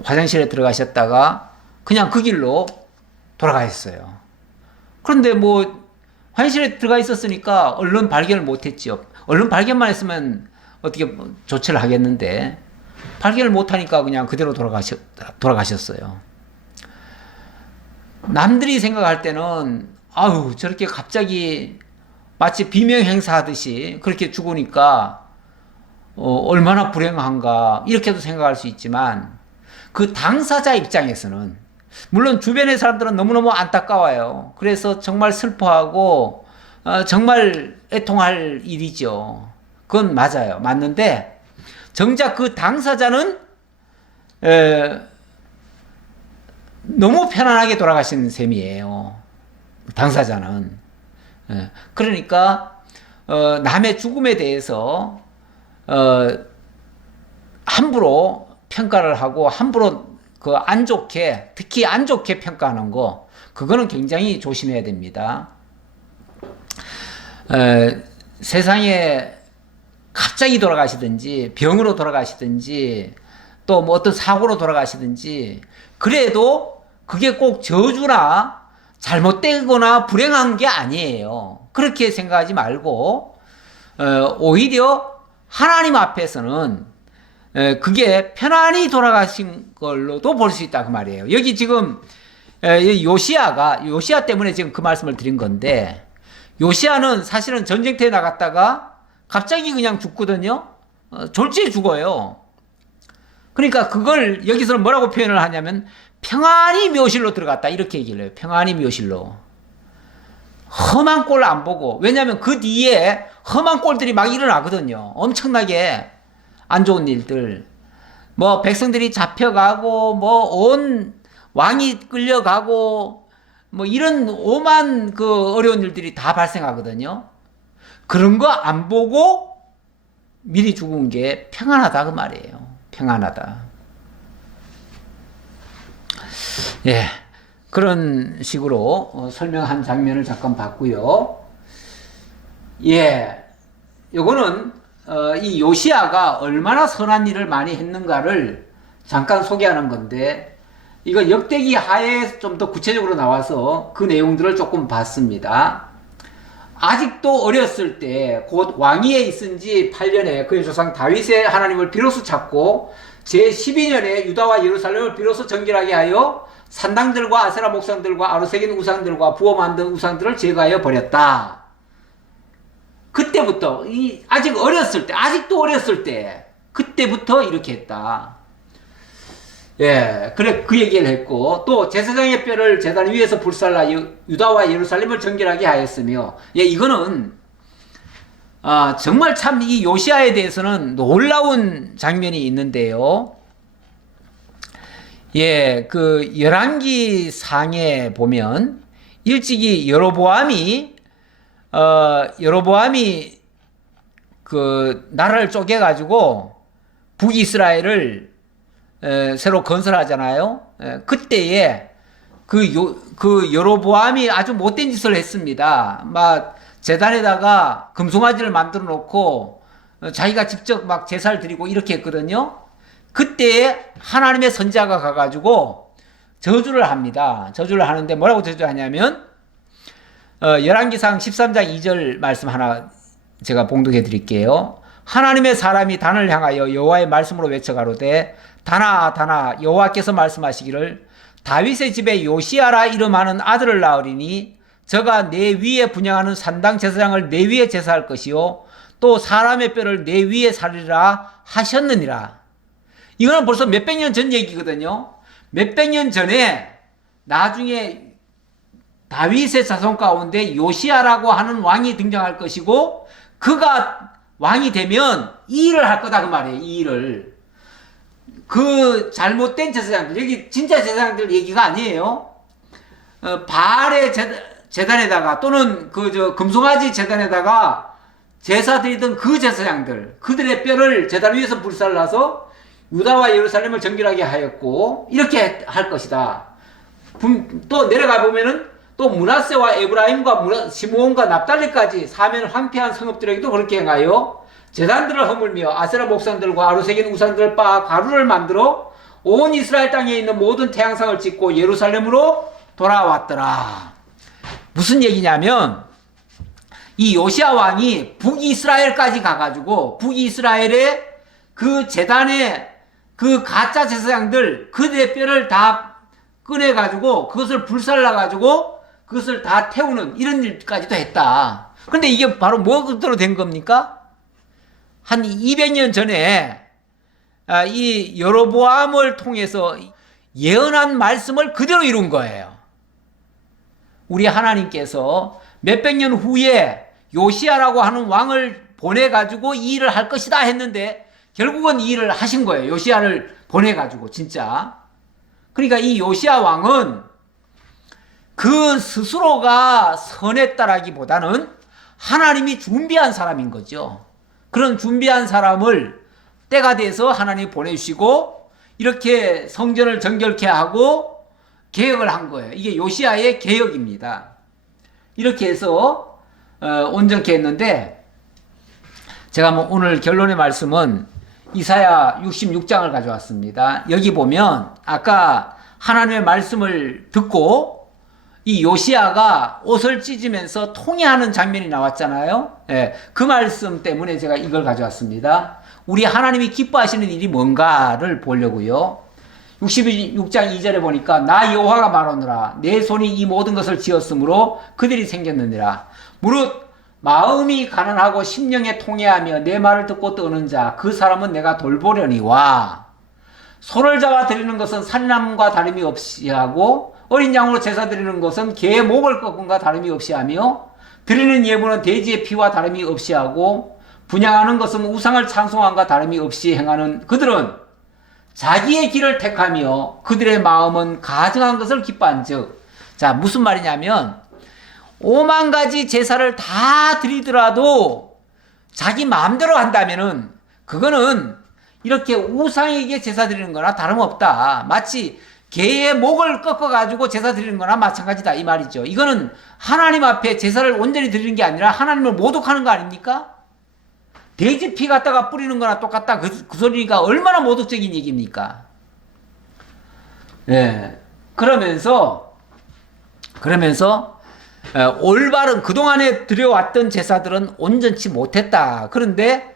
화장실에 들어가셨다가 그냥 그 길로 돌아가셨어요. 그런데 뭐 화장실에 들어가 있었으니까 얼른 발견을 못했죠. 얼른 발견만 했으면 어떻게 조치를 하겠는데 발견을 못하니까 그냥 그대로 돌아가셨어요. 남들이 생각할 때는 아유 저렇게 갑자기 마치 비명행사하듯이 그렇게 죽으니까 얼마나 불행한가 이렇게도 생각할 수 있지만 그 당사자 입장에서는 물론 주변의 사람들은 너무너무 안타까워요. 그래서 정말 슬퍼하고 정말 애통할 일이죠. 그건 맞아요. 맞는데 정작 그 당사자는 너무 편안하게 돌아가시는 셈이에요. 당사자는. 그러니까 남의 죽음에 대해서 함부로 평가를 하고 함부로 그 안 좋게 특히 안 좋게 평가하는 거 그거는 굉장히 조심해야 됩니다. 세상에 갑자기 돌아가시든지 병으로 돌아가시든지 또 뭐 어떤 사고로 돌아가시든지 그래도 그게 꼭 저주나 잘못되거나 불행한 게 아니에요. 그렇게 생각하지 말고 오히려 하나님 앞에서는 그게 편안히 돌아가신 걸로도 볼 수 있다 그 말이에요. 여기 지금 요시야 때문에 지금 그 말씀을 드린 건데 요시야는 사실은 전쟁터에 나갔다가 갑자기 그냥 죽거든요. 졸지에 죽어요. 그러니까 그걸 여기서는 뭐라고 표현을 하냐면 평안히 묘실로 들어갔다 이렇게 얘기를 해요. 평안히 묘실로. 험한 꼴 안 보고. 왜냐하면 그 뒤에 험한 꼴들이 막 일어나거든요. 엄청나게 안 좋은 일들. 뭐 백성들이 잡혀가고 뭐 온 왕이 끌려가고 뭐 이런 오만 그 어려운 일들이 다 발생하거든요. 그런 거 안 보고 미리 죽은 게 평안하다 그 말이에요. 평안하다. 예. 그런 식으로 설명한 장면을 잠깐 봤고요. 예. 요거는 이 요시야가 얼마나 선한 일을 많이 했는가를 잠깐 소개하는 건데 이거 역대기 하에 좀 더 구체적으로 나와서 그 내용들을 조금 봤습니다. 아직도 어렸을 때 곧 왕위에 있은 지 8년에 그의 조상 다윗의 하나님을 비로소 찾고 제12년에 유다와 예루살렘을 비로소 정결하게 하여 산당들과 아세라 목상들과 아로새긴 우상들과 부어 만든 우상들을 제거하여 버렸다. 그때부터 아직 어렸을 때 아직도 어렸을 때 그때부터 이렇게 했다. 예, 그래 그 얘기를 했고 또 제사장의 뼈를 제단 위에서 불살라 유다와 예루살렘을 정결하게 하였으며 예, 이거는 정말 참 이 요시야에 대해서는 놀라운 장면이 있는데요. 예, 그 열왕기 상에 보면 일찍이 여로보암이 그 나라를 쪼개 가지고 북이스라엘을 새로 건설하잖아요. 그때에 그 여로보암이 아주 못된 짓을 했습니다. 막 제단에다가 금송아지를 만들어 놓고 자기가 직접 막 제사를 드리고 이렇게 했거든요. 그때에 하나님의 선지자가 가가지고 저주를 합니다. 저주를 하는데 뭐라고 저주하냐면 열왕기상 13장 2절 말씀 하나 제가 봉독해 드릴게요. 하나님의 사람이 단을 향하여 여호와의 말씀으로 외쳐가로되 단아 단아 여호와께서 말씀하시기를 다윗의 집에 요시야라 이름하는 아들을 낳으리니 저가 내 위에 분양하는 산당 제사장을 내 위에 제사할 것이요 또 사람의 뼈를 내 위에 살리라 하셨느니라. 이거는 벌써 몇백 년 전 얘기거든요. 몇백 년 전에 나중에 다윗의 자손 가운데 요시야라고 하는 왕이 등장할 것이고 그가 왕이 되면 이 일을 할 거다 그 말이에요. 이 일을. 그 잘못된 제사장들, 여기 진짜 제사장들 얘기가 아니에요. 바알의 제단에다가 또는 금송아지 제단에다가 제사 드리던 그 제사장들, 그들의 뼈를 제단 위에서 불살라서 유다와 예루살렘을 정결하게 하였고 이렇게 할 것이다. 또 내려가 보면은 또 므낫세와 에브라임과 시므온과 납달리까지 사면 황폐한 성읍들에게도 그렇게 행하여 제단들을 허물며 아세라 목상들과 아루새긴 우상들을 빻아 가루를 만들어 온 이스라엘 땅에 있는 모든 태양상을 찍고 예루살렘으로 돌아왔더라. 무슨 얘기냐면 이 요시야 왕이 북이스라엘까지 가가지고 북이스라엘의 그 제단의 그 가짜 제사장들 그들의 뼈를 다 꺼내가지고 그것을 불살라가지고 그것을 다 태우는 이런 일까지도 했다. 그런데 이게 바로 뭐로 된 겁니까? 한 200년 전에 이 여로보암을 통해서 예언한 말씀을 그대로 이룬 거예요. 우리 하나님께서 몇백 년 후에 요시야라고 하는 왕을 보내가지고 이 일을 할 것이다 했는데 결국은 이 일을 하신 거예요. 요시야를 보내가지고 진짜. 그러니까 이 요시야 왕은 그 스스로가 선했다라기보다는 하나님이 준비한 사람인 거죠. 그런 준비한 사람을 때가 돼서 하나님이 보내주시고 이렇게 성전을 정결케 하고 개혁을 한 거예요. 이게 요시야의 개혁입니다. 이렇게 해서 온전케 했는데 제가 오늘 결론의 말씀은 이사야 66장을 가져왔습니다. 여기 보면 아까 하나님의 말씀을 듣고 이 요시야가 옷을 찢으면서 통회하는 장면이 나왔잖아요. 예, 그 말씀 때문에 제가 이걸 가져왔습니다. 우리 하나님이 기뻐하시는 일이 뭔가를 보려고요. 66장 2절에 보니까 나 여호와가 말하노라 내 손이 이 모든 것을 지었으므로 그들이 생겼느니라. 무릇 마음이 가난하고 심령에 통회하며 내 말을 듣고 떠는 자 그 사람은 내가 돌보려니와 소를 잡아 드리는 것은 살인함과 다름이 없이 하고 어린 양으로 제사 드리는 것은 개의 목을 꺾음과 다름이 없이 하며 드리는 예물은 돼지의 피와 다름이 없이 하고 분향하는 것은 우상을 찬송함과 다름이 없이 행하는 그들은 자기의 길을 택하며 그들의 마음은 가증한 것을 기뻐한즉. 자, 무슨 말이냐면 5만 가지 제사를 다 드리더라도 자기 마음대로 한다면은 그거는 이렇게 우상에게 제사 드리는 거나 다름없다. 마치 개의 목을 꺾어가지고 제사 드리는 거나 마찬가지다 이 말이죠. 이거는 하나님 앞에 제사를 온전히 드리는 게 아니라 하나님을 모독하는 거 아닙니까? 돼지 피 갖다가 뿌리는 거나 똑같다. 그 소리가 얼마나 모독적인 얘기입니까? 예. 그러면서 올바른 그동안에 드려왔던 제사들은 온전치 못했다. 그런데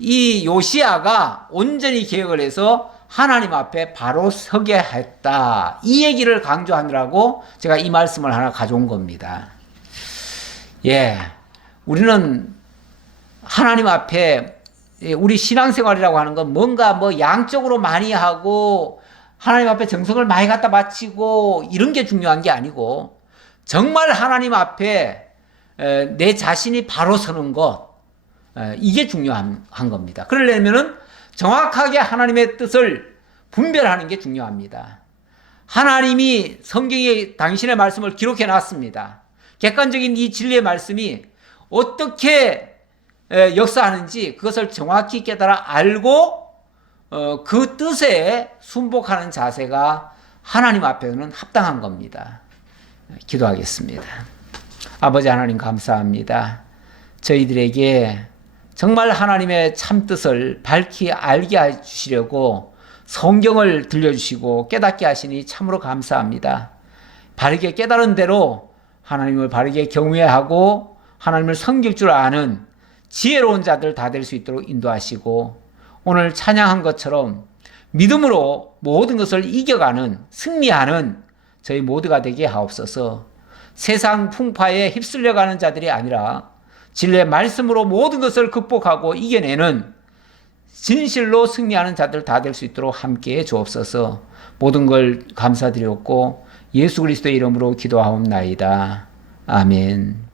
이 요시야가 온전히 개혁을 해서 하나님 앞에 바로 서게 했다. 이 얘기를 강조하느라고 제가 이 말씀을 하나 가져온 겁니다. 예. 우리는 하나님 앞에 우리 신앙생활이라고 하는 건 뭔가 양적으로 많이 하고 하나님 앞에 정성을 많이 갖다 바치고 이런 게 중요한 게 아니고 정말 하나님 앞에 내 자신이 바로 서는 것, 이게 중요한 겁니다. 그러려면은 정확하게 하나님의 뜻을 분별하는 게 중요합니다. 하나님이 성경에 당신의 말씀을 기록해 놨습니다. 객관적인 이 진리의 말씀이 어떻게 역사하는지 그것을 정확히 깨달아 알고 그 뜻에 순복하는 자세가 하나님 앞에서는 합당한 겁니다. 기도하겠습니다. 아버지 하나님 감사합니다. 저희들에게 정말 하나님의 참뜻을 밝히 알게 해주시려고 성경을 들려주시고 깨닫게 하시니 참으로 감사합니다. 바르게 깨달은 대로 하나님을 바르게 경외하고 하나님을 섬길 줄 아는 지혜로운 자들 다 될 수 있도록 인도하시고 오늘 찬양한 것처럼 믿음으로 모든 것을 이겨가는 승리하는 저희 모두가 되게 하옵소서. 세상 풍파에 휩쓸려가는 자들이 아니라 진리의 말씀으로 모든 것을 극복하고 이겨내는 진실로 승리하는 자들 다 될 수 있도록 함께해 주옵소서. 모든 걸 감사드렸고 예수 그리스도의 이름으로 기도하옵나이다. 아멘.